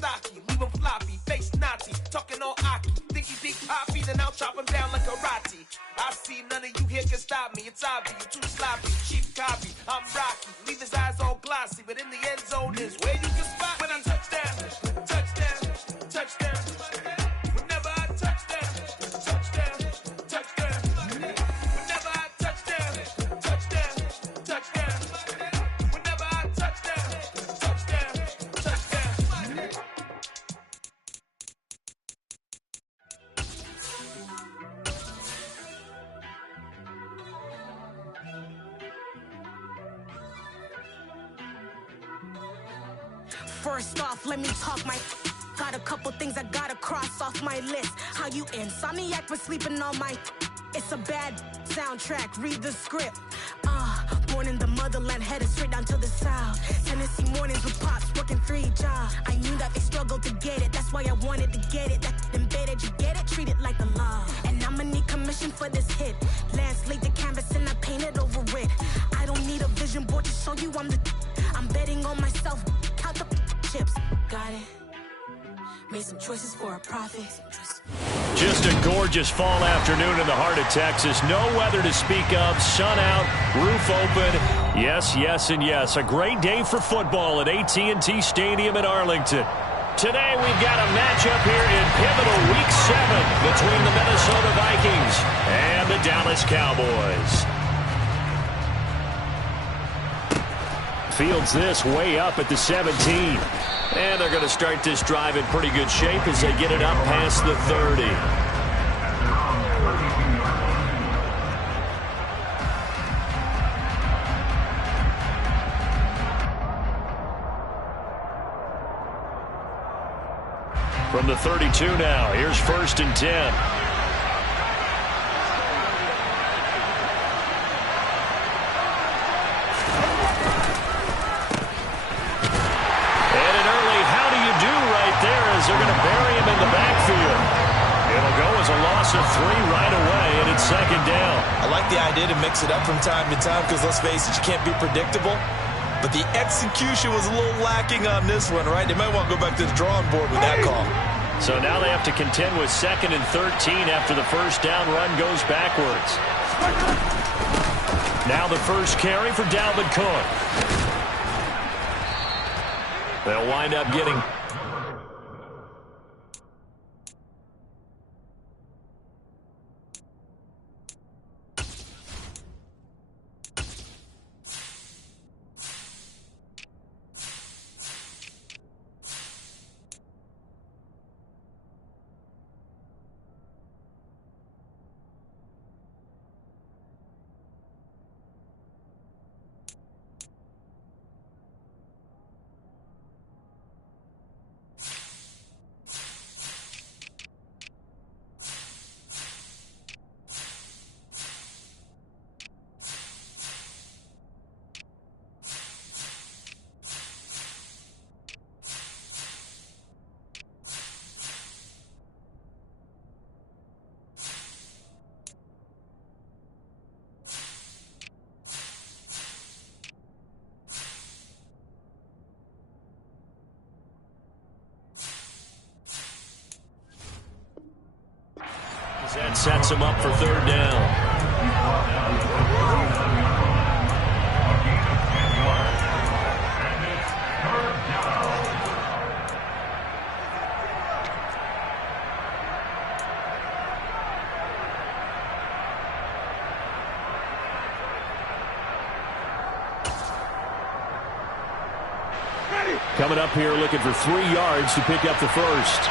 stocky, leave him floppy, face Nazi, talking all Aki. Think he big poppy, then I'll chop him down like karate. I see none of you here can stop me. It's obvious, you too sloppy, cheap copy. I'm Rocky, leave his eyes all glossy, but in the end zone is where you can spot when I touchdown, touchdown, touchdown. Whenever I touchdown, touchdown, touchdown. Whenever I touchdown, touchdown, touchdown. Whenever I touchdown, touchdown, touchdown. First off, let me talk my. Got a couple things I gotta cross off my list. How you insomniac for sleeping on my. It's a bad soundtrack, read the script. Born in the motherland, headed straight down to the south. Tennessee mornings with pops, working 3 jobs. I knew that they struggled to get it, that's why I wanted to get it. That's embedded, you get it, treat it like the law. And I'ma need commission for this hit. Lance laid the canvas and I painted over it. I don't need a vision board to show you I'm the. I'm betting on myself, count the chips. Got it. Made some choices for a profit. Just a gorgeous fall afternoon in the heart of Texas. No weather to speak of. Sun out, roof open. Yes, yes, and yes. A great day for football at AT&T Stadium in Arlington. Today we've got a matchup here in pivotal Week 7 between the Minnesota Vikings and the Dallas Cowboys. Fields this way up at the 17. And they're going to start this drive in pretty good shape as they get it up past the 30. From the 32 now, here's 1st and 10. They're going to bury him in the backfield. It'll go as a loss of 3 right away, and it's 2nd down. I like the idea to mix it up from time to time because, let's face it, you can't be predictable. But the execution was a little lacking on this one, right? They might want to go back to the drawing board with that call. So now they have to contend with 2nd and 13 after the first down run goes backwards. Now the first carry for Dalvin Cook. They'll wind up getting... That sets him up for 3rd down. Coming up here looking for 3 yards to pick up the first.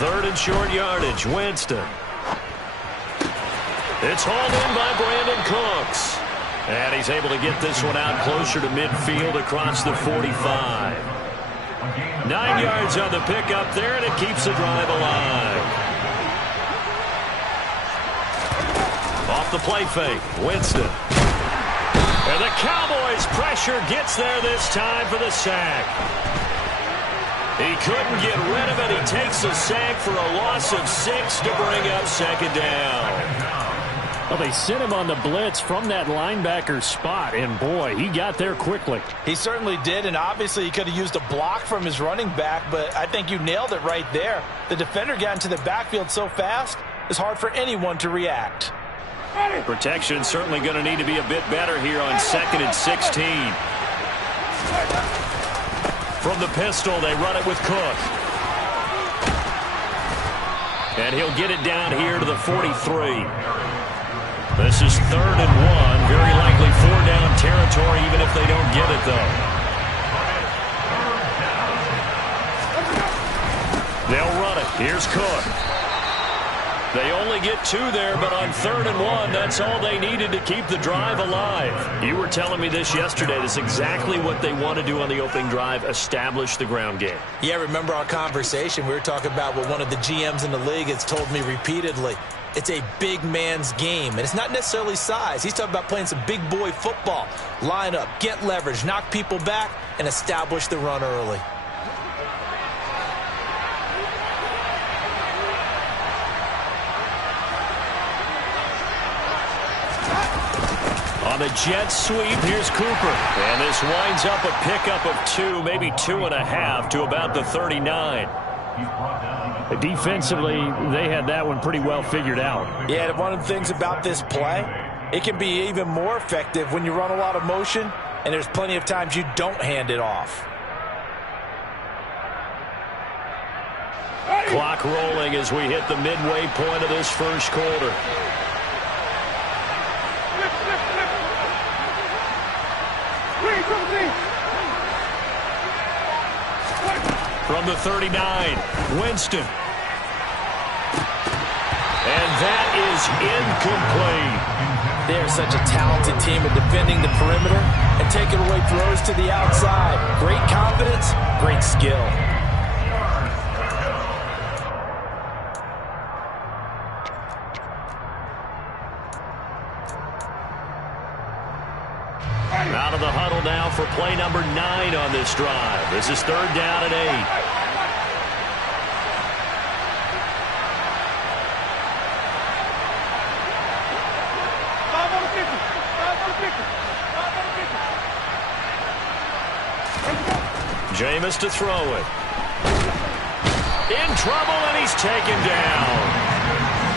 Third and short yardage, Winston. It's hauled in by Brandon Cooks. And he's able to get this one out closer to midfield across the 45. 9 yards on the pickup there, and it keeps the drive alive. Off the play fake, Winston. And the Cowboys' pressure gets there this time for the sack. He couldn't get rid of it. He takes a sack for a loss of 6 to bring up second down. Well, they sent him on the blitz from that linebacker spot, and boy, he got there quickly. He certainly did, and obviously he could have used a block from his running back, but I think you nailed it right there. The defender got into the backfield so fast, it's hard for anyone to react. Protection certainly going to need to be a bit better here on 2nd and 16. From the pistol, they run it with Cook. And he'll get it down here to the 43. This is 3rd and 1. Very likely 4-down territory, even if they don't get it, though. They'll run it. Here's Cook. They only get 2 there, but on 3rd and 1, that's all they needed to keep the drive alive. You were telling me this yesterday. That's exactly what they want to do on the opening drive, establish the ground game. Yeah, remember our conversation? We were talking about what one of the GMs in the league has told me repeatedly. It's a big man's game, and it's not necessarily size. He's talking about playing some big boy football. Line up, get leverage, knock people back, and establish the run early. On the jet sweep, here's Cooper. And this winds up a pickup of 2, maybe 2.5 to about the 39. Defensively, they had that one pretty well figured out. Yeah, one of the things about this play, it can be even more effective when you run a lot of motion, and there's plenty of times you don't hand it off. Clock rolling as we hit the midway point of this first quarter. From the 39, Winston. And that is incomplete. They're such a talented team at defending the perimeter and taking away throws to the outside. Great confidence, great skill. Out of the huddle now for play number 9 on this drive. This is 3rd down and 8. Jameis to throw it. In trouble, and he's taken down.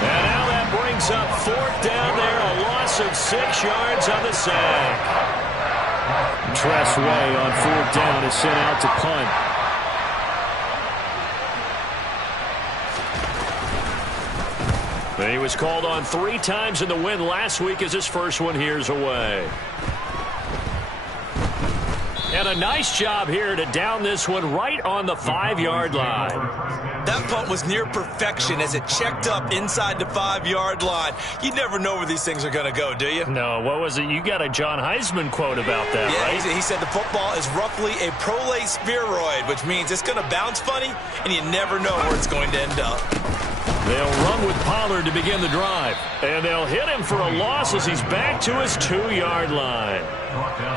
And now that brings up 4th down there, a loss of 6 yards on the sack. Tress Way on 4th down is sent out to punt. He was called on 3 times in the win last week as his first one here's away. And a nice job here to down this one right on the 5-yard line. That punt was near perfection as it checked up inside the 5-yard line. You never know where these things are going to go, do you? No, what was it? You got a John Heisman quote about that, yeah, right? He said the football is roughly a prolate spheroid, which means it's going to bounce funny, and you never know where it's going to end up. They'll run with Pollard to begin the drive. And they'll hit him for a loss as he's back to his 2-yard line.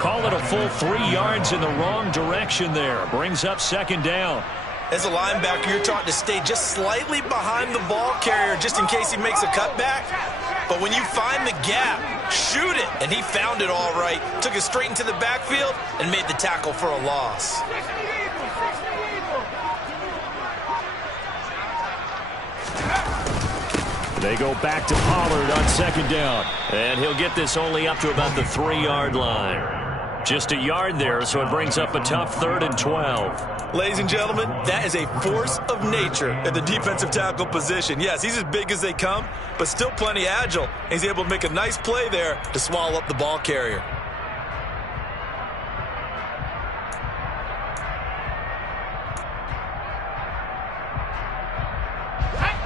Call it a full 3 yards in the wrong direction there. Brings up 2nd down. As a linebacker, you're taught to stay just slightly behind the ball carrier just in case he makes a cutback. But when you find the gap, shoot it. And he found it all right. Took it straight into the backfield and made the tackle for a loss. They go back to Pollard on 2nd down. And he'll get this only up to about the 3-yard line. Just a yard there, so it brings up a tough 3rd and 12. Ladies and gentlemen, that is a force of nature at the defensive tackle position. Yes, he's as big as they come, but still plenty agile. He's able to make a nice play there to swallow up the ball carrier.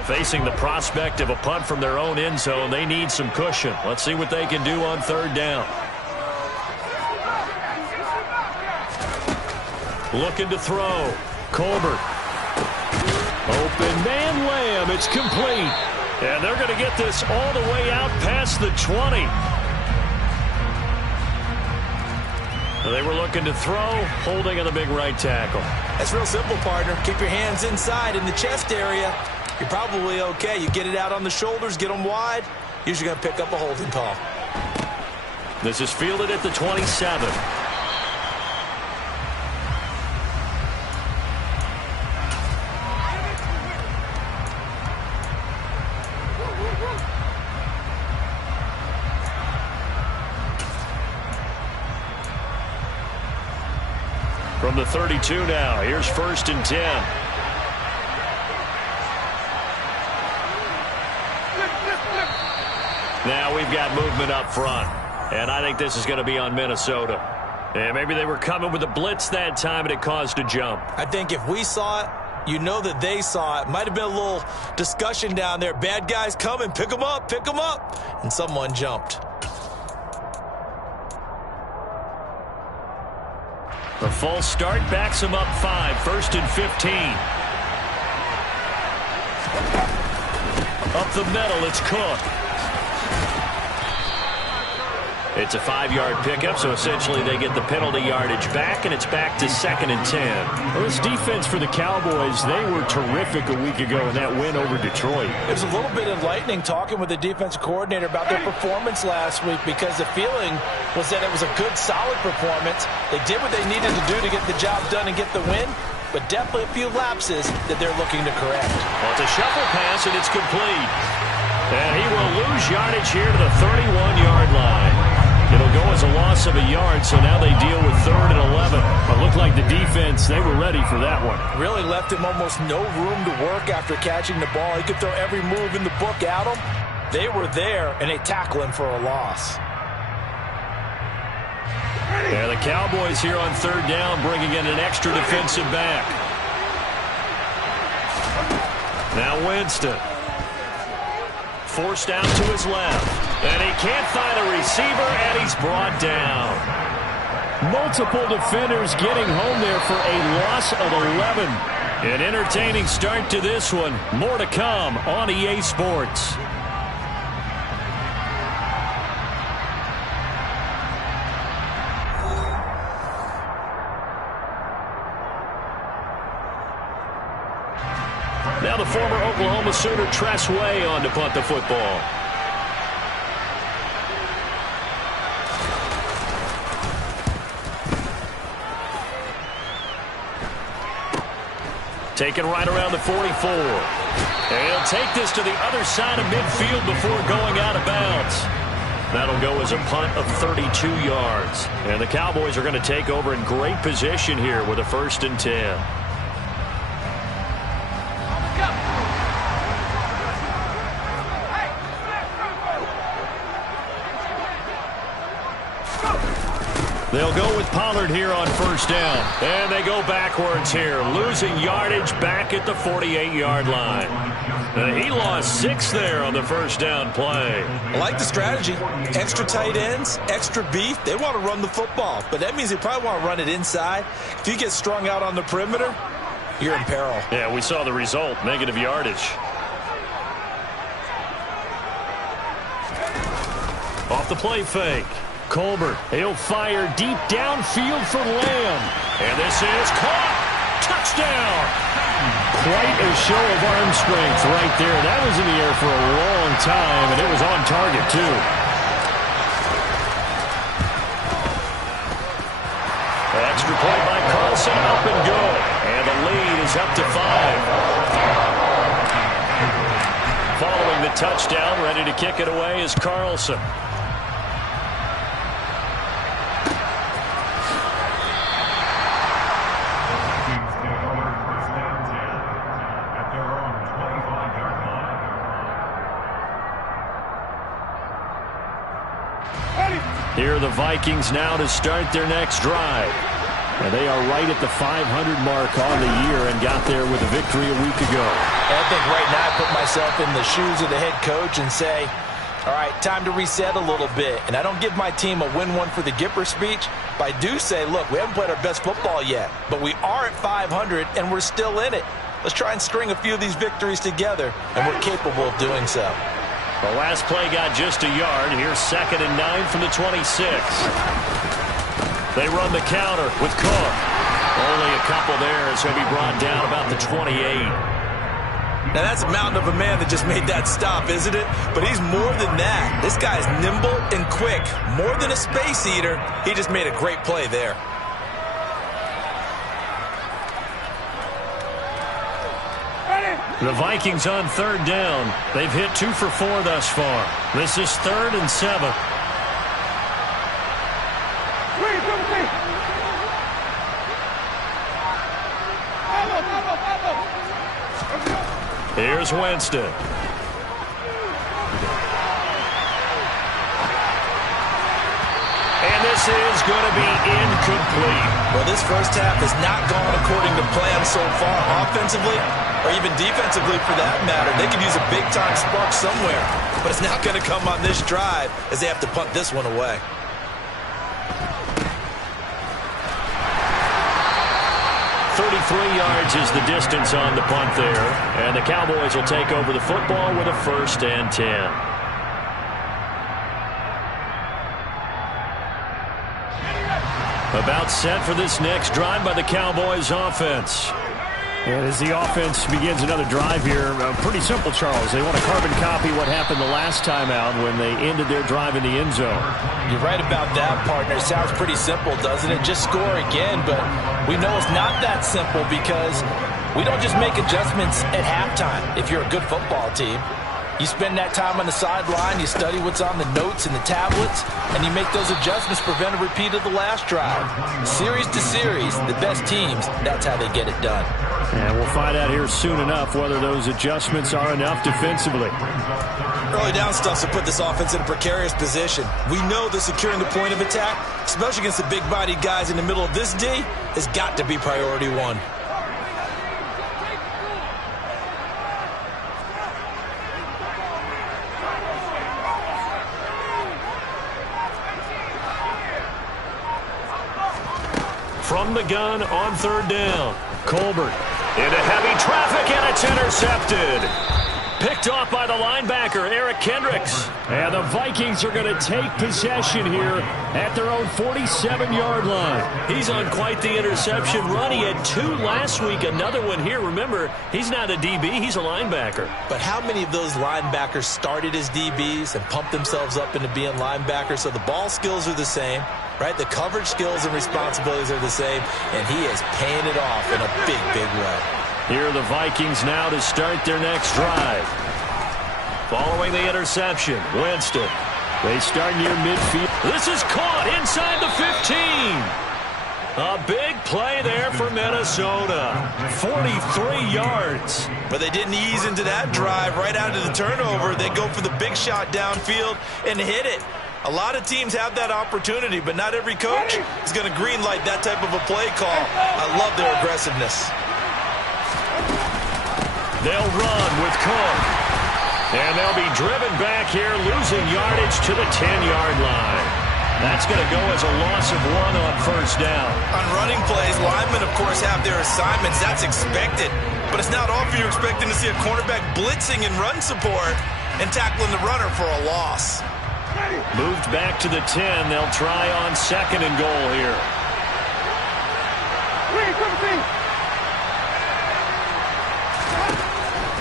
Facing the prospect of a punt from their own end zone, they need some cushion. Let's see what they can do on 3rd down. Looking to throw. Colbert. Open man Lamb. It's complete. And they're going to get this all the way out past the 20. They were looking to throw, holding on the big right tackle. That's real simple, partner. Keep your hands inside in the chest area. You're probably okay. You get it out on the shoulders, get them wide. Usually going to pick up a holding call. This is fielded at the 27. From the 32 now, here's 1st and 10. Now we've got movement up front, and I think this is going to be on Minnesota. And maybe they were coming with a blitz that time, and it caused a jump. I think if we saw it, you know that they saw it. Might have been a little discussion down there. Bad guys coming, pick them up, and someone jumped. A false start backs him up 5, 1st and 15. Up the middle, it's Cook. It's a 5-yard pickup, so essentially they get the penalty yardage back, and it's back to 2nd and 10. Well, this defense for the Cowboys, they were terrific a week ago in that win over Detroit. It was a little bit enlightening talking with the defensive coordinator about their performance last week, because the feeling was that it was a good, solid performance. They did what they needed to do to get the job done and get the win, but definitely a few lapses that they're looking to correct. Well, it's a shuffle pass, and it's complete. And he will lose yardage here to the 31-yard line. It'll go as a loss of a yard, so now they deal with 3rd and 11. It looked like the defense, they were ready for that one. Really left him almost no room to work after catching the ball. He could throw every move in the book at him. They were there, and they tackle him for a loss. Yeah, the Cowboys here on 3rd down, bringing in an extra defensive back. Now Winston. Forced out to his left. And he can't find a receiver, and he's brought down. Multiple defenders getting home there for a loss of 11. An entertaining start to this one. More to come on EA Sports. Now the former Oklahoma Sooner Tress Way on to punt the football. Taken right around the 44. And he'll take this to the other side of midfield before going out of bounds. That'll go as a punt of 32 yards. And the Cowboys are going to take over in great position here with a 1st and 10. They'll go with Pollard here on 1st down. And they go backwards here, losing yardage back at the 48-yard line. He lost 6 there on the 1st down play. I like the strategy. Extra tight ends, extra beef. They want to run the football, but that means they probably want to run it inside. If you get strung out on the perimeter, you're in peril. Yeah, we saw the result, negative yardage. Off the play fake. Colbert, he'll fire deep downfield for Lamb. And this is caught. Touchdown. Quite a show of arm strength right there. That was in the air for a long time, and it was on target, too. An extra play by Carlson, up and good. And the lead is up to 5. Following the touchdown, ready to kick it away is Carlson. Here are the Vikings now to start their next drive. And they are right at the 500 mark on the year and got there with a victory a week ago. And I think right now I put myself in the shoes of the head coach and say, all right, time to reset a little bit. And I don't give my team a win one for the Gipper speech, but I do say, look, we haven't played our best football yet, but we are at 500 and we're still in it. Let's try and string a few of these victories together, and we're capable of doing so. The last play got just a yard. Here's 2nd and 9 from the 26. They run the counter with Cook. Only a couple there as he'll be brought down about the 28. Now, that's a mountain of a man that just made that stop, isn't it? But he's more than that. This guy's nimble and quick. More than a space eater. He just made a great play there. The Vikings on third down. They've hit 2 for 4 thus far. This is 3rd and 7. Here's Winston. And this is going to be incomplete. Well, this first half has not gone according to plan so far, offensively or even defensively for that matter. They could use a big-time spark somewhere, but it's not going to come on this drive as they have to punt this one away. Yards is the distance on the punt there, and the Cowboys will take over the football with a 1st and 10. About set for this next drive by the Cowboys offense. And as the offense begins another drive here, pretty simple, Charles. They want to carbon copy what happened the last time out when they ended their drive in the end zone. You're right about that, partner. It sounds pretty simple, doesn't it? Just score again, but we know it's not that simple because we don't just make adjustments at halftime if you're a good football team. You spend that time on the sideline, you study what's on the notes and the tablets, and you make those adjustments to prevent a repeat of the last drive. Series to series, the best teams, that's how they get it done. And we'll find out here soon enough whether those adjustments are enough defensively. Early down stuff to put this offense in a precarious position. We know that securing the point of attack, especially against the big-bodied guys in the middle of this D, has got to be priority one. From the gun on third down, Colbert into heavy traffic, and it's intercepted. Picked off by the linebacker, Eric Kendricks. And the Vikings are going to take possession here at their own 47-yard line. He's on quite the interception run. He had 2 last week, another one here. Remember, he's not a DB, he's a linebacker. But how many of those linebackers started as DBs and pumped themselves up into being linebackers? So the ball skills are the same, right? The coverage skills and responsibilities are the same, and he is paying it off in a big, big way. Here are the Vikings now to start their next drive. Following the interception, Winston. They start near midfield. This is caught inside the 15. A big play there for Minnesota. 43 yards. But they didn't ease into that drive right out of the turnover. They go for the big shot downfield and hit it. A lot of teams have that opportunity, but not every coach is going to greenlight that type of a play call. I love their aggressiveness. They'll run with Cook. And they'll be driven back here, losing yardage to the 10-yard line. That's going to go as a loss of 1 on first down. On running plays, linemen, of course, have their assignments. That's expected. But it's not often you're expecting to see a cornerback blitzing and run support and tackling the runner for a loss. Moved back to the 10. They'll try on 2nd and goal here.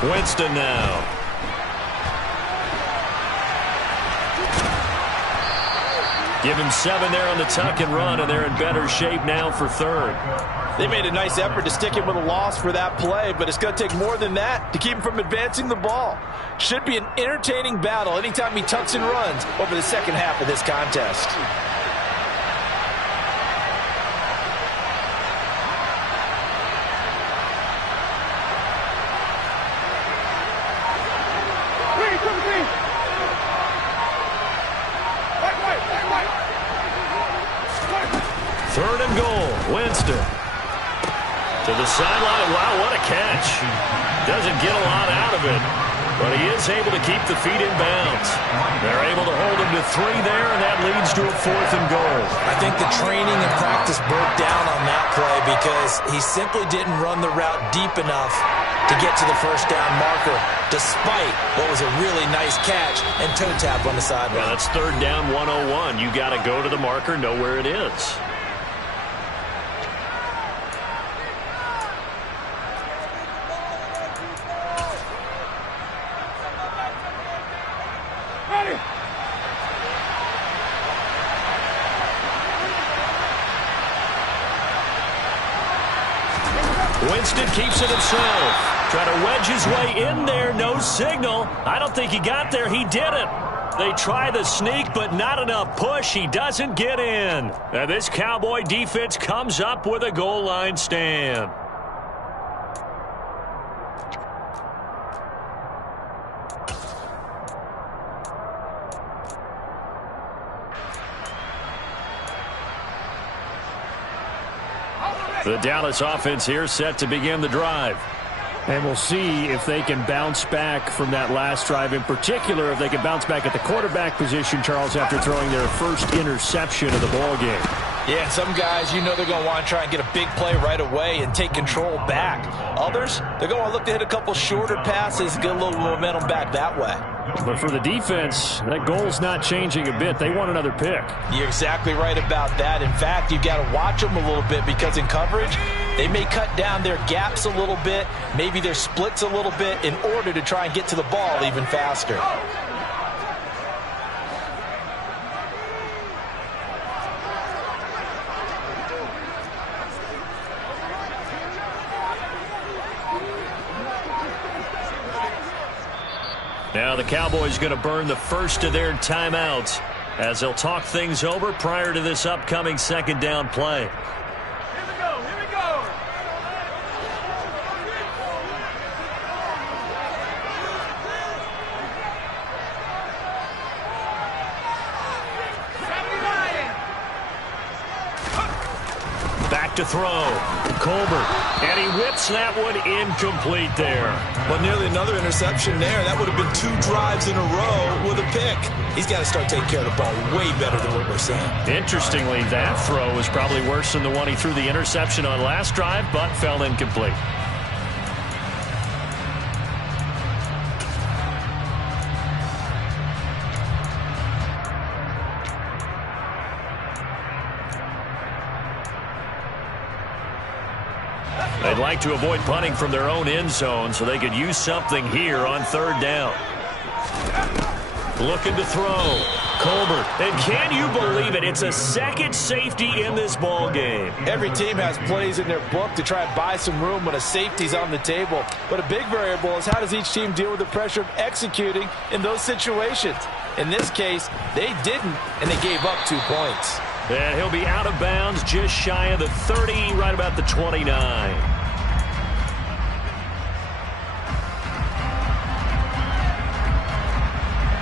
Winston now. Give him 7 there on the tuck and run, and they're in better shape now for 3rd. They made a nice effort to stick him with a loss for that play, but it's going to take more than that to keep him from advancing the ball. Should be an entertaining battle anytime he tucks and runs over the second half of this contest. Third and goal, Winston. To the sideline. Wow, what a catch. Doesn't get a lot out of it, but he is able to keep the feet in bounds. They're able to hold him to 3 there, and that leads to a 4th and goal. I think the training and practice broke down on that play because he simply didn't run the route deep enough to get to the first down marker, despite what was a really nice catch and toe tap on the sideline. Well, that's 3rd down 101. You got to go to the marker, know where it is. Winston keeps it himself. Trying to wedge his way in there. No signal. I don't think he got there. He didn't. They try the sneak, but not enough push. He doesn't get in. And this Cowboy defense comes up with a goal line stand. The Dallas offense here set to begin the drive. And we'll see if they can bounce back from that last drive. In particular, if they can bounce back at the quarterback position, Charles, after throwing their first interception of the ball game. Yeah, and some guys, you know they're going to want to try and get a big play right away and take control back. Others, they're going to want to look to hit a couple shorter passes, get a little momentum back that way. But for the defense, that goal's not changing a bit. They want another pick. You're exactly right about that. In fact, you've got to watch them a little bit because in coverage, they may cut down their gaps a little bit, maybe their splits a little bit in order to try and get to the ball even faster. Now the Cowboys going to burn the first of their timeouts as they'll talk things over prior to this upcoming second down play. Here we go. Here we go. Back to throw. Colbert. And he whips that one incomplete there. Well, nearly another interception there. That would have been 2 drives in a row with a pick. He's got to start taking care of the ball way better than what we're saying. Interestingly, that throw was probably worse than the one he threw the interception on last drive, but fell incomplete. They'd like to avoid punting from their own end zone so they could use something here on third down. Looking to throw. Colbert. And can you believe it? It's a second safety in this ball game. Every team has plays in their book to try and buy some room when a safety's on the table. But a big variable is how does each team deal with the pressure of executing in those situations? In this case, they didn't, and they gave up 2 points. And he'll be out of bounds just shy of the 30, right about the 29.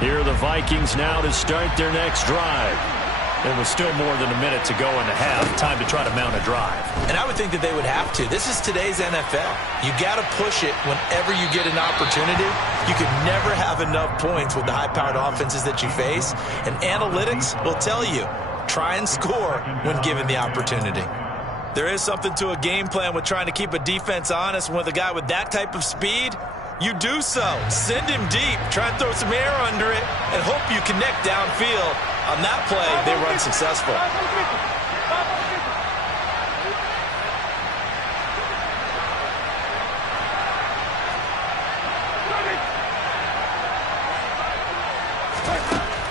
Here are the Vikings now to start their next drive. There was still more than a minute to go in the half. Time to try to mount a drive. And I would think that they would have to. This is today's NFL. You got to push it whenever you get an opportunity. You can never have enough points with the high-powered offenses that you face. And analytics will tell you, try and score when given the opportunity. There is something to a game plan with trying to keep a defense honest. With a guy with that type of speed, you do so. Send him deep, try and throw some air under it, and hope you connect downfield. On that play, they run successful.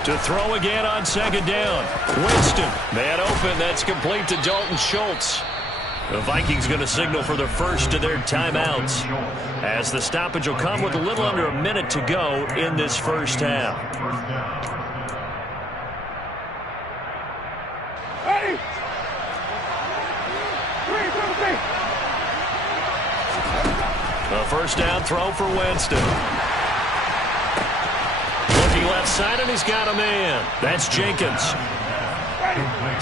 To throw again on second down. Winston, man open, that's complete to Dalton Schultz. The Vikings going to signal for the first of their timeouts, as the stoppage will come with a little under a minute to go in this first half. A first down throw for Winston. Looking left side, and he's got a man. That's Jenkins.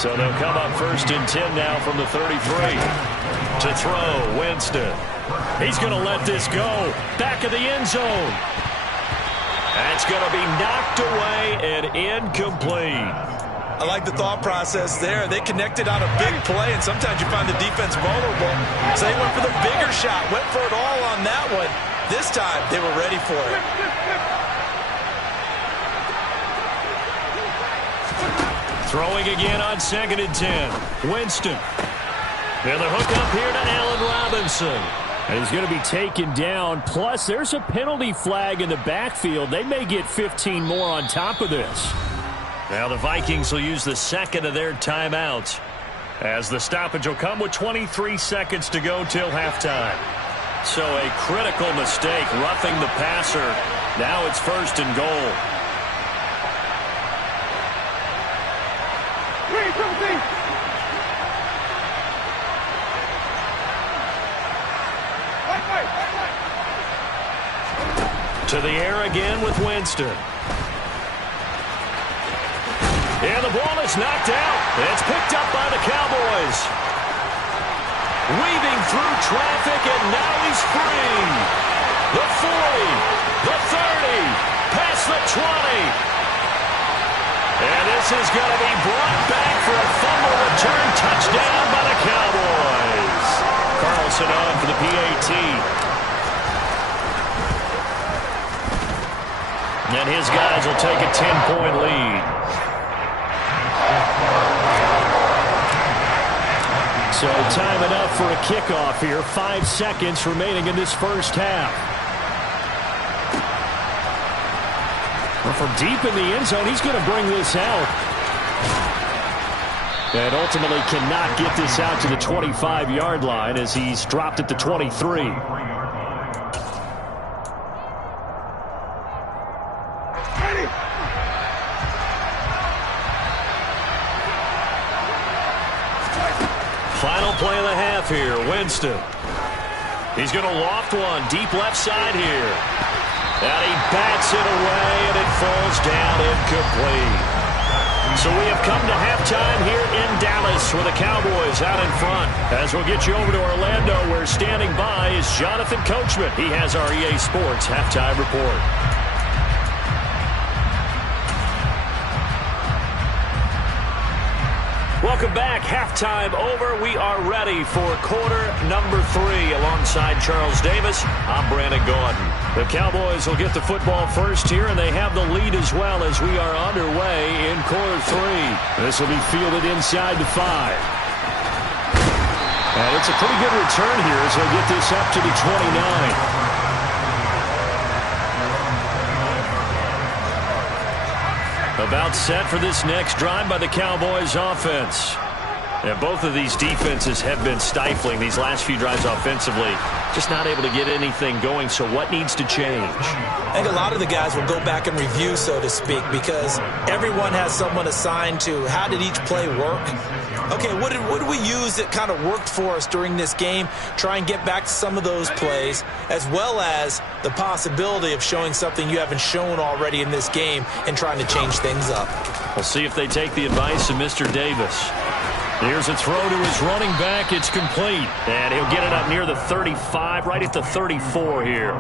So they'll come up first and 10 now from the 33. To throw, Winston. He's going to let this go. Back of the end zone. That's going to be knocked away and incomplete. I like the thought process there. They connected on a big play, and sometimes you find the defense vulnerable. So they went for the bigger shot, went for it all on that one. This time, they were ready for it. Throwing again on second and 10. Winston. And the hook up here to Allen Robinson. And he's going to be taken down. Plus, there's a penalty flag in the backfield. They may get 15 more on top of this. Now the Vikings will use the second of their timeouts as the stoppage will come with 23 seconds to go till halftime. So a critical mistake, roughing the passer. Now it's 1st and goal. To the air again with Winston. And the ball is knocked out. It's picked up by the Cowboys. Weaving through traffic, and now he's free. The 40, the 30, past the 20. And this is going to be brought back for a fumble return touchdown by the Cowboys. Carlson on for the PAT. And his guys will take a 10-point lead. So time enough for a kickoff here. 5 seconds remaining in this first half. Well, from deep in the end zone, he's going to bring this out. And ultimately cannot get this out to the 25-yard line as he's dropped at the 23. Final play of the half here. Winston. He's going to loft one. Deep left side here. And he bats it away, and it falls down incomplete. So we have come to halftime here in Dallas with the Cowboys out in front. As we'll get you over to Orlando, where standing by is Jonathan Coachman. He has our EA Sports halftime report. Welcome back. Halftime over. We are ready for quarter number 3 alongside Charles Davis. I'm Brandon Gaudin. The Cowboys will get the football first here, and they have the lead as well as we are underway in quarter 3. This will be fielded inside the 5. And it's a pretty good return here as they'll get this up to the 29. About set for this next drive by the Cowboys offense. And both of these defenses have been stifling these last few drives offensively. Just not able to get anything going, so what needs to change? I think a lot of the guys will go back and review, so to speak, because everyone has someone assigned to how did each play work. Okay, what did we use that kind of worked for us during this game? Try and get back to some of those plays, as well as the possibility of showing something you haven't shown already in this game and trying to change things up. We'll see if they take the advice of Mr. Davis. Here's a throw to his running back. It's complete. And he'll get it up near the 35, right at the 34 here.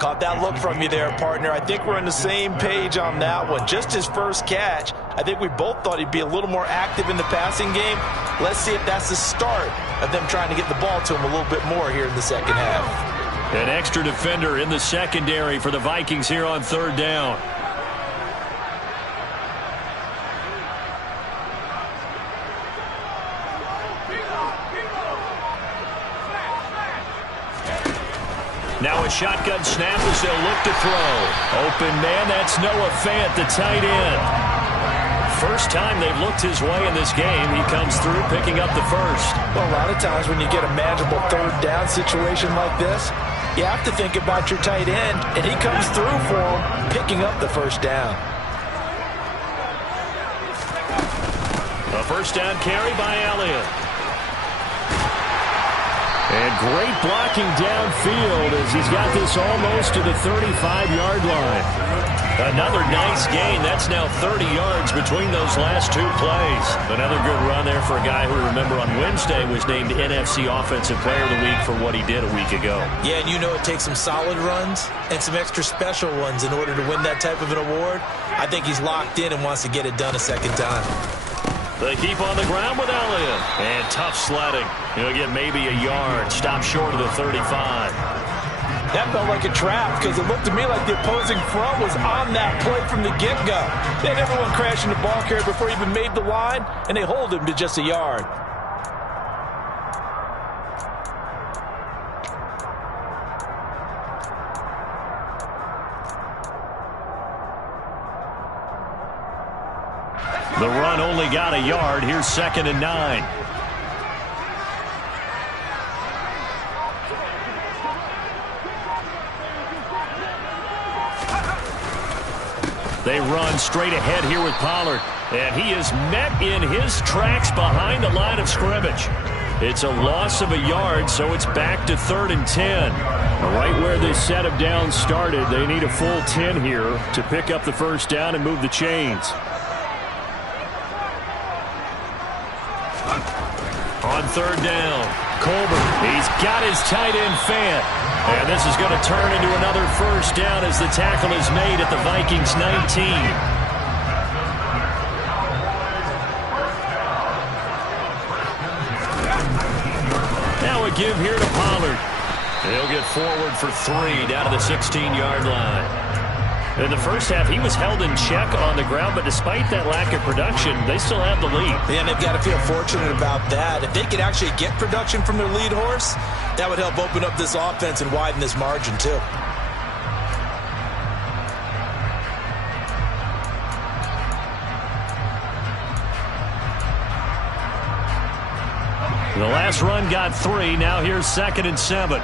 Caught that look from you there, partner. I think we're on the same page on that one. Just his first catch. I think we both thought he'd be a little more active in the passing game. Let's see if that's the start of them trying to get the ball to him a little bit more here in the second half. An extra defender in the secondary for the Vikings here on 3rd down. Now a shotgun snap as they'll look to throw. Open man, that's Noah Fant, the tight end. First time they've looked his way in this game. He comes through picking up the first. Well, a lot of times when you get a manageable 3rd down situation like this, you have to think about your tight end, and he comes through for him, picking up the first down. A first down carry by Elliott. And great blocking downfield as he's got this almost to the 35-yard line. Another nice gain. That's now 30 yards between those last 2 plays. Another good run there for a guy who, remember, on Wednesday was named NFC Offensive Player of the Week for what he did a week ago. Yeah, and you know it takes some solid runs and some extra special ones in order to win that type of an award. I think he's locked in and wants to get it done a second time. They keep on the ground with Elliott. And tough sledding. He'll get maybe a yard. Stop short of the 35. That felt like a trap because it looked to me like the opposing front was on that play from the get-go. They had everyone crashing the ball carrier before he even made the line, and they hold him to just a yard. The run only got a yard. Here's 2nd and 9. They run straight ahead here with Pollard. And he is met in his tracks behind the line of scrimmage. It's a loss of a yard, so it's back to 3rd and 10. Right where this set of downs started, they need a full 10 here to pick up the first down and move the chains. On 3rd down, Colbert, he's got his tight end Fant. And this is going to turn into another first down as the tackle is made at the Vikings 19. Give here to Pollard. He'll get forward for 3 down to the 16-yard line. In the first half, he was held in check on the ground, but despite that lack of production, they still have the lead. Yeah, and they've got to feel fortunate about that. If they could actually get production from their lead horse, that would help open up this offense and widen this margin, too. The last run got 3. Now here's 2nd and 7.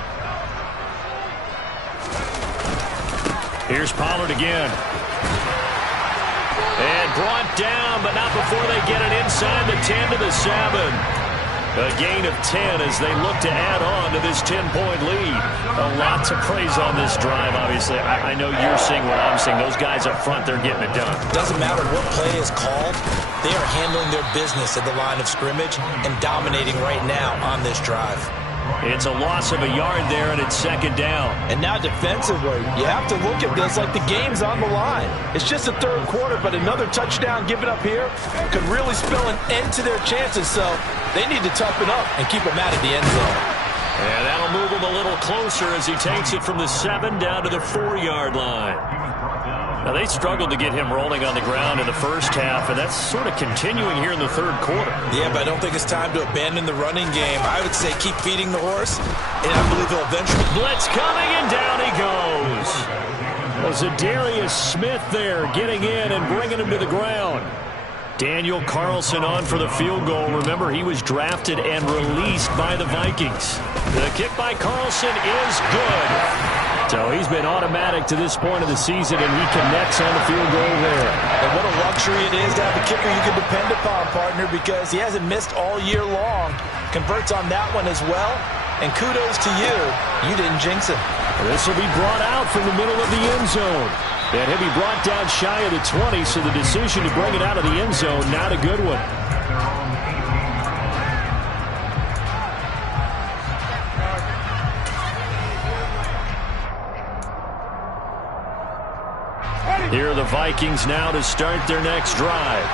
Here's Pollard again. And brought down, but not before they get it inside the 10 to the 7. A gain of 10 as they look to add on to this 10-point lead. A lot to praise on this drive, obviously. I know you're seeing what I'm seeing. Those guys up front, they're getting it done. Doesn't matter what play is called. They are handling their business at the line of scrimmage and dominating right now on this drive. It's a loss of a yard there, and it's 2nd down. And now defensively, you have to look at this like the game's on the line. It's just the 3rd quarter, but another touchdown given up here could really spell an end to their chances. So they need to toughen up and keep them out of the end zone. And that'll move him a little closer as he takes it from the 7 down to the 4-yard line. Now, they struggled to get him rolling on the ground in the first half, and that's sort of continuing here in the 3rd quarter. Yeah, but I don't think it's time to abandon the running game. I would say keep feeding the horse, and I believe he'll eventually... Blitz coming, and down he goes. Well, Zadarius Smith there getting in and bringing him to the ground. Daniel Carlson on for the field goal. Remember, he was drafted and released by the Vikings. The kick by Carlson is good. So he's been automatic to this point of the season, and he connects on the field goal there. And what a luxury it is to have a kicker you can depend upon, partner, because he hasn't missed all year long. Converts on that one as well. And kudos to you. You didn't jinx him. This will be brought out from the middle of the end zone. And he'll be brought down shy of the 20, so the decision to bring it out of the end zone, not a good one. Here are the Vikings now to start their next drive.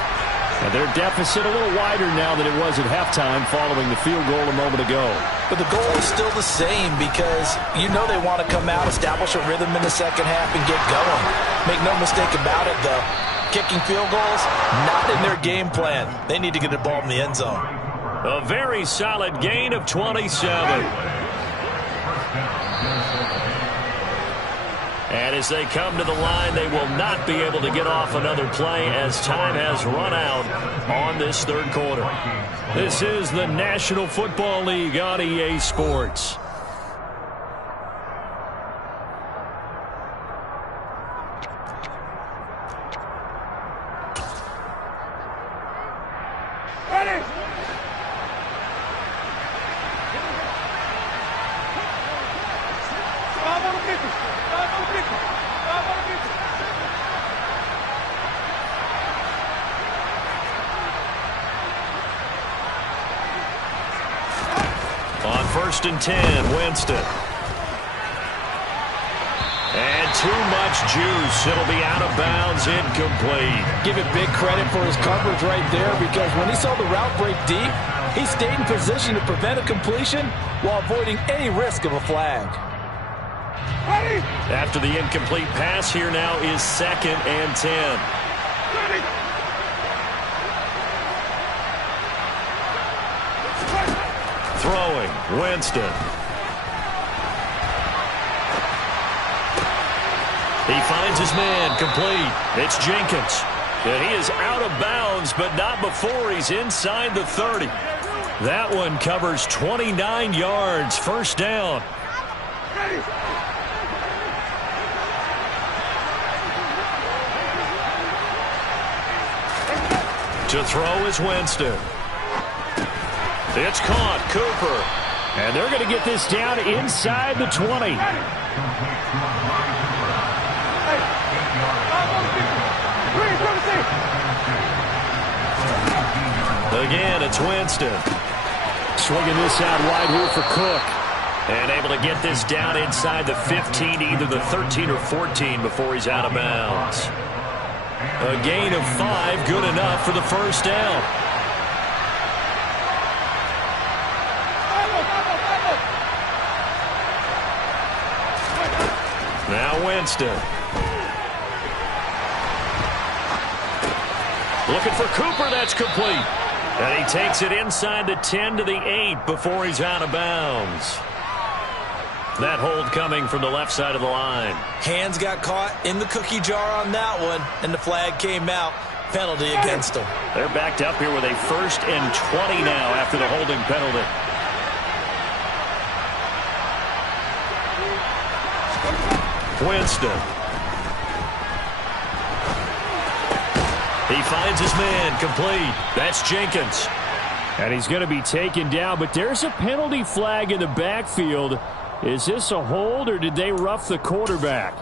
And their deficit a little wider now than it was at halftime following the field goal a moment ago. But the goal is still the same because you know they want to come out, establish a rhythm in the second half, and get going. Make no mistake about it, though. Kicking field goals, not in their game plan. They need to get the ball in the end zone. A very solid gain of 27. And as they come to the line, they will not be able to get off another play as time has run out on this 3rd quarter. This is the National Football League on EA Sports. Ready! On 1st and 10, Winston. And too much juice. It'll be out of bounds, incomplete. Give it big credit for his coverage right there because when he saw the route break deep, he stayed in position to prevent a completion while avoiding any risk of a flag. Ready! After the incomplete pass, here now is 2nd and 10. Ready! Throwing, Winston. He finds his man, complete. It's Jenkins. And he is out of bounds, but not before he's inside the 30. That one covers 29 yards, first down. To throw is Winston. It's caught, Cooper. And they're going to get this down inside the 20. Again, it's Winston. Swinging this out wide here for Cook. And able to get this down inside the 15, either the 13 or 14 before he's out of bounds. A gain of 5, good enough for the first down. Now Winston. Looking for Cooper, that's complete. And he takes it inside the 10 to the 8 before he's out of bounds. That hold coming from the left side of the line. Hands got caught in the cookie jar on that one, and the flag came out. Penalty against them. They're backed up here with a 1st and 20 now after the holding penalty. Winston. He finds his man, complete. That's Jenkins. And he's going to be taken down, but there's a penalty flag in the backfield. Is this a hold, or did they rough the quarterback?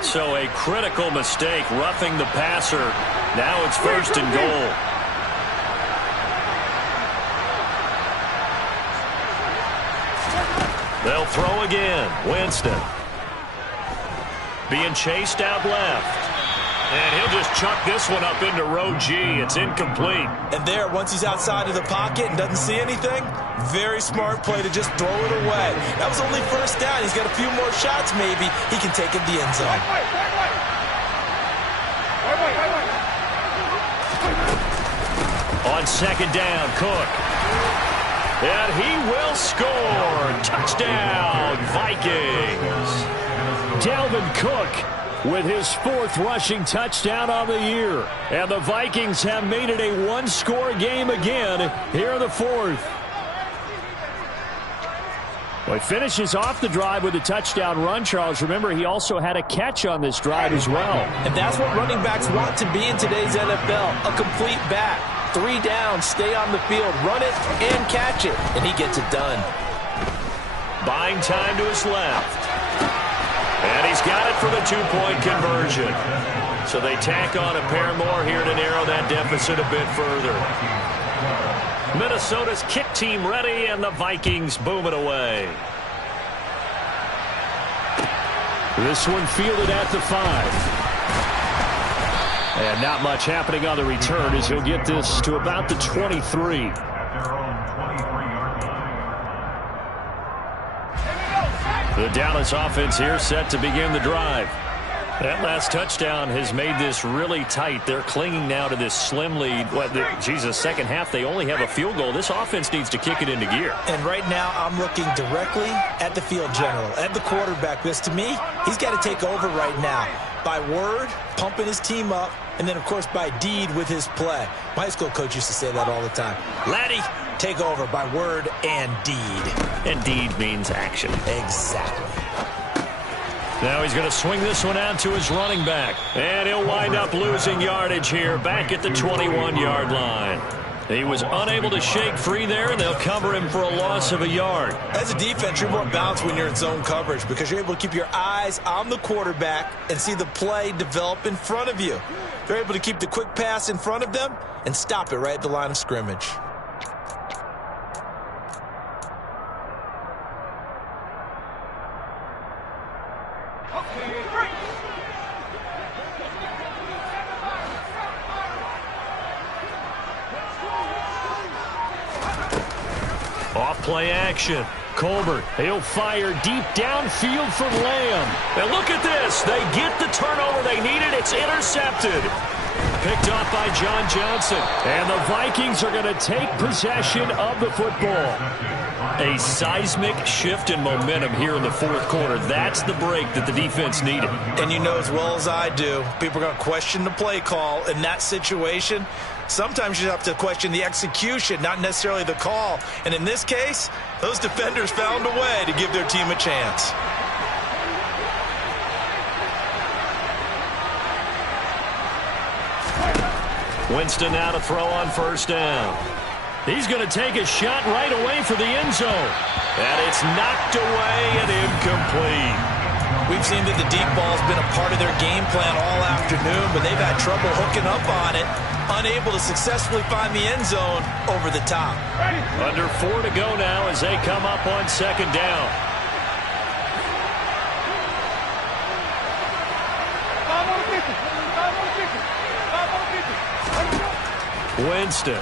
So a critical mistake, roughing the passer. Now it's 1st and goal. They'll throw again. Winston. Being chased out left. And he'll just chuck this one up into row G. It's incomplete. And there, once he's outside of the pocket and doesn't see anything, very smart play to just throw it away. That was only 1st down. He's got a few more shots maybe. He can take it to the end zone. On 2nd down, Cook. And he will score. Touchdown, Vikings. Dalvin Cook with his 4th rushing touchdown on the year. And the Vikings have made it a 1-score game again here in the 4th. Well, he finishes off the drive with a touchdown run, Charles. Remember, he also had a catch on this drive as well. And that's what running backs want to be in today's NFL, a complete back. 3 down, stay on the field, run it, and catch it. And he gets it done. Buying time to his left. And he's got it for the 2-point conversion. So they tack on a pair more here to narrow that deficit a bit further. Minnesota's kick team ready, and the Vikings boom it away. This one fielded at the 5. And not much happening on the return as he'll get this to about the 23. The Dallas offense here set to begin the drive. That last touchdown has made this really tight. They're clinging now to this slim lead. Second half, they only have a field goal. This offense needs to kick it into gear. And right now, I'm looking directly at the field general, at the quarterback, because to me, he's got to take over right now. By word, pumping his team up, and then, of course, by deed with his play. My high school coach used to say that all the time. Laddie, take over by word and deed. And deed means action. Exactly. Now he's going to swing this one out to his running back. And he'll wind up losing yardage here back at the 21-yard line. He was unable to shake free there, and they'll cover him for a loss of a yard. As a defense, you're more balanced when you're in zone coverage because you're able to keep your eyes on the quarterback and see the play develop in front of you. They're able to keep the quick pass in front of them and stop it right at the line of scrimmage. Off-play action. Colbert, he'll fire deep downfield from Lamb. And look at this. They get the turnover they needed. It's intercepted. Picked off by John Johnson. And the Vikings are going to take possession of the football. A seismic shift in momentum here in the fourth quarter. That's the break that the defense needed. And you know as well as I do, people are going to question the play call in that situation. Sometimes you have to question the execution, not necessarily the call. And in this case, those defenders found a way to give their team a chance. Winston now to throw on first down. He's going to take a shot right away for the end zone. And it's knocked away and incomplete. We've seen that the deep ball's been a part of their game plan all afternoon, but they've had trouble hooking up on it, unable to successfully find the end zone over the top. Under 4 to go now as they come up on second down. Winston.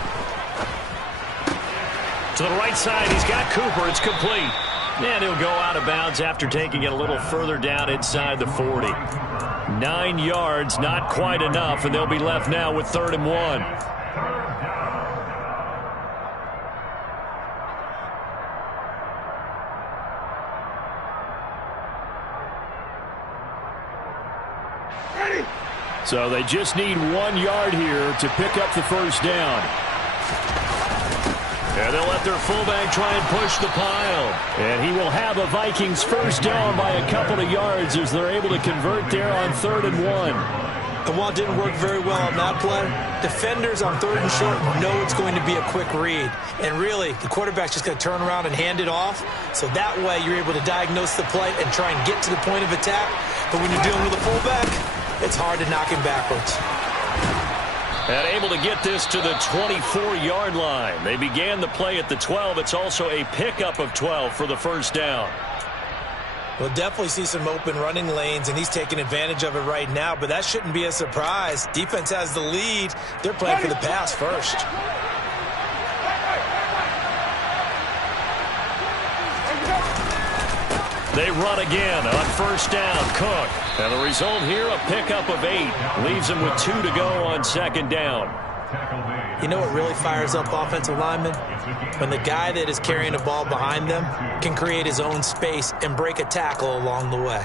To the right side, he's got Cooper. It's complete. And he'll go out of bounds after taking it a little further down inside the 40. 9 yards, not quite enough, and they'll be left now with 3rd and 1. So they just need 1 yard here to pick up the first down. And they'll let their fullback try and push the pile. And he will have a Vikings first down by a couple of yards as they're able to convert there on 3rd and 1. And while it didn't work very well on that play, defenders on 3rd and short know it's going to be a quick read. And really, the quarterback's just going to turn around and hand it off. So that way you're able to diagnose the play and try and get to the point of attack. But when you're dealing with a fullback, it's hard to knock him backwards. And able to get this to the 24-yard line. They began the play at the 12. It's also a pickup of 12 for the first down. We'll definitely see some open running lanes, and he's taking advantage of it right now, but that shouldn't be a surprise. Defense has the lead. They're playing for the pass first. They run again on first down. Cook. And the result here, a pickup of 8. Leaves them with 2 to go on second down. You know what really fires up offensive linemen? When the guy that is carrying the ball behind them can create his own space and break a tackle along the way.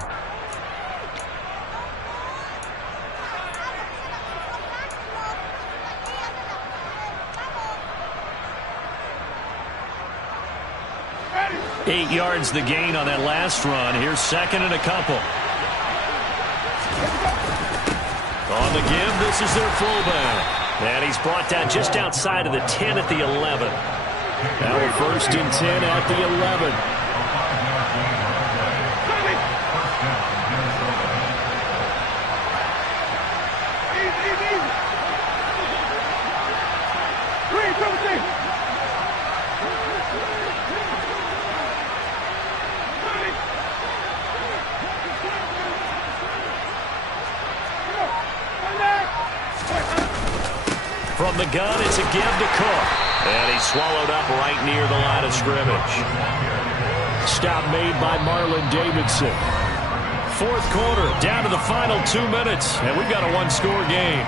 Eight yards the gain on that last run. Here's second and a couple. On the give, this is their fullback. And he's brought down just outside of the 10 at the 11. Now a 1st and 10 at the 11. From the gun, it's a give to Cook. And he's swallowed up right near the line of scrimmage. Stop made by Marlon Davidson. Fourth quarter, down to the final 2 minutes, and we've got a one-score game.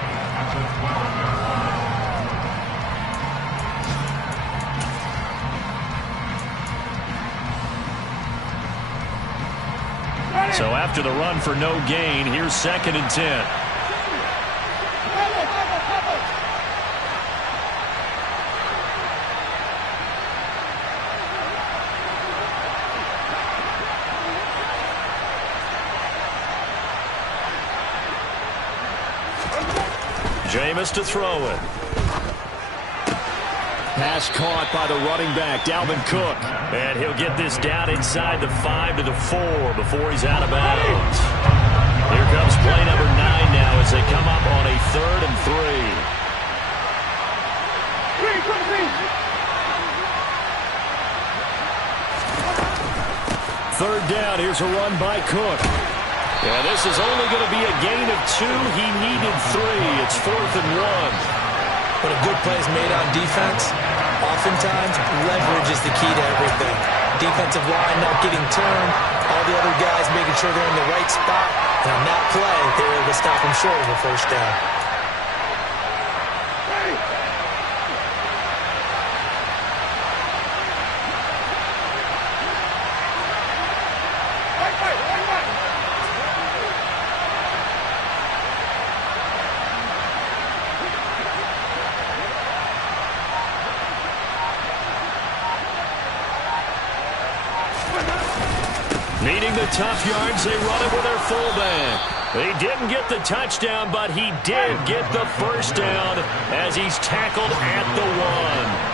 So after the run for no gain, here's 2nd and 10. Jameis to throw it. Pass caught by the running back, Dalvin Cook. And he'll get this down inside the 5 to the 4 before he's out of bounds. Here comes play number 9 now as they come up on a 3rd and 3. Third down, here's a run by Cook. Yeah, this is only going to be a gain of 2. He needed 3. It's 4th and 1. When a good play is made on defense, oftentimes leverage is the key to everything. Defensive line not getting turned, all the other guys making sure they're in the right spot. And on that play, they were able to stop him short of a first down. Needing the tough yards, they run it with their fullback. He didn't get the touchdown, but he did get the first down as he's tackled at the 1.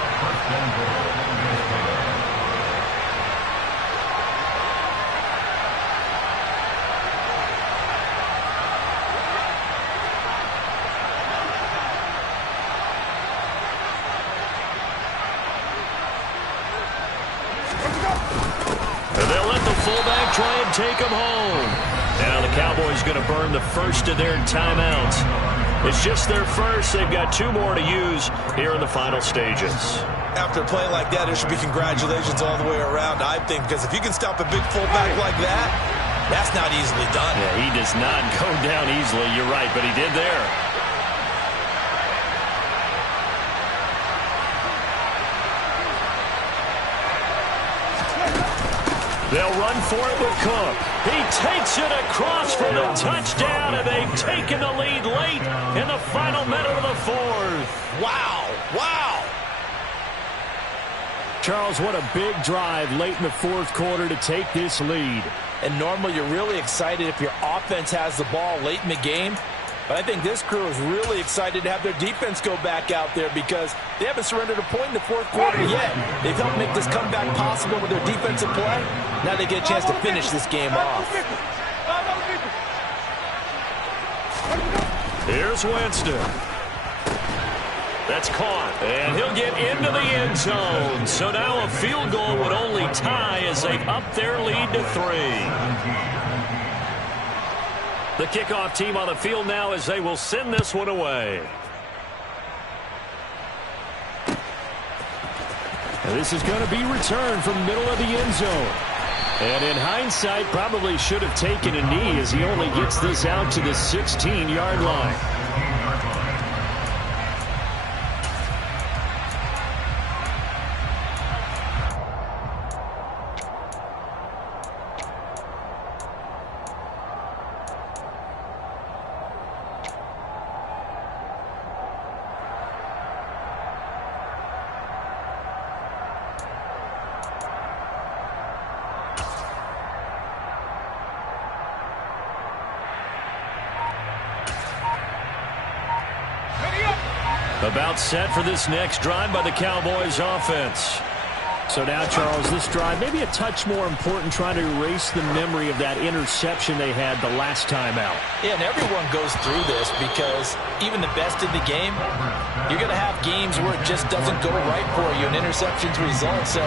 They'll let the fullback try and take him home. Now the Cowboys going to burn the first of their timeouts. It's just their first. They've got 2 more to use here in the final stages. After a play like that, there should be congratulations all the way around, I think, because if you can stop a big fullback like that, that's not easily done. Yeah, he does not go down easily. You're right, but he did there. They'll run for it with Cook. He takes it across for the touchdown, and they've taken the lead late in the final minute of the 4th. Wow, wow. Charles, what a big drive late in the 4th quarter to take this lead. And normally you're really excited if your offense has the ball late in the game. But I think this crew is really excited to have their defense go back out there because they haven't surrendered a point in the 4th quarter yet. They've helped make this comeback possible with their defensive play. Now they get a chance to finish this game off. Here's Winston. That's caught, and he'll get into the end zone. So now a field goal would only tie as they've upped their lead to 3. The kickoff team on the field now as they will send this one away. And this is going to be returned from middle of the end zone. And in hindsight, probably should have taken a knee as he only gets this out to the 16-yard line. About set for this next drive by the Cowboys offense. So now, Charles, this drive maybe a touch more important, trying to erase the memory of that interception they had the last time out. Yeah, and everyone goes through this because even the best in the game, you're going to have games where it just doesn't go right for you and interceptions result. So,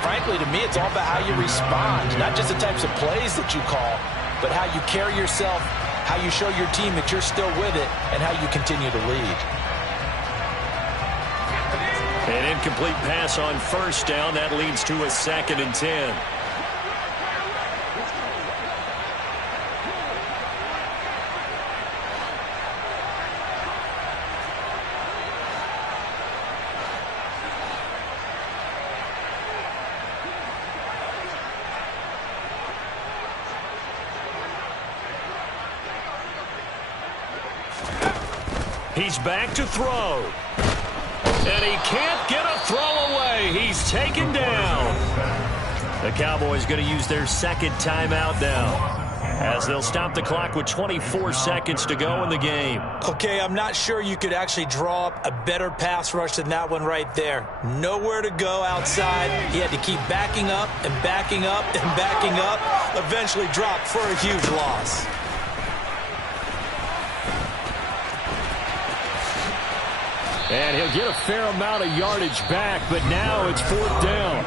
frankly, to me, it's all about how you respond, not just the types of plays that you call, but how you carry yourself, how you show your team that you're still with it, and how you continue to lead. An incomplete pass on first down. That leads to a 2nd and 10. He's back to throw. And he can't get a throw away. He's taken down. The Cowboys going to use their 2nd timeout now as they'll stop the clock with 24 seconds to go in the game. Okay, I'm not sure you could actually draw up a better pass rush than that one right there. Nowhere to go outside. He had to keep backing up and backing up and backing up. Eventually dropped for a huge loss. And he'll get a fair amount of yardage back, but now it's 4th down.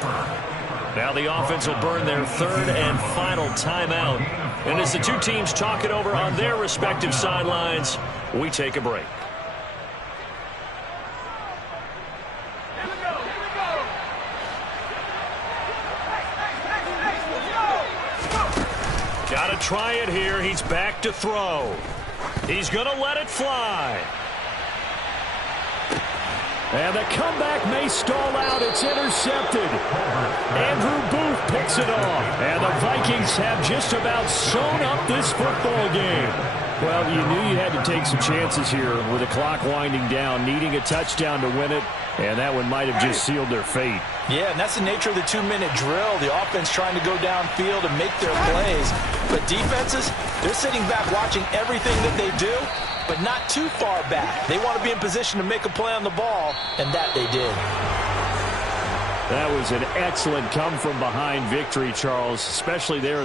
Now the offense will burn their 3rd and final timeout. And as the two teams talk it over on their respective sidelines, we take a break. Got to try it here. He's back to throw. He's going to let it fly. And the comeback may stall out. It's intercepted. Andrew Booth picks it off. And the Vikings have just about sewn up this football game. Well, you knew you had to take some chances here with the clock winding down, needing a touchdown to win it, and that one might have just sealed their fate. Yeah, and that's the nature of the 2-minute drill. The offense trying to go downfield and make their plays. But defenses, they're sitting back watching everything that they do, but not too far back. They want to be in position to make a play on the ball, and that they did. That was an excellent come-from-behind victory, Charles, especially there in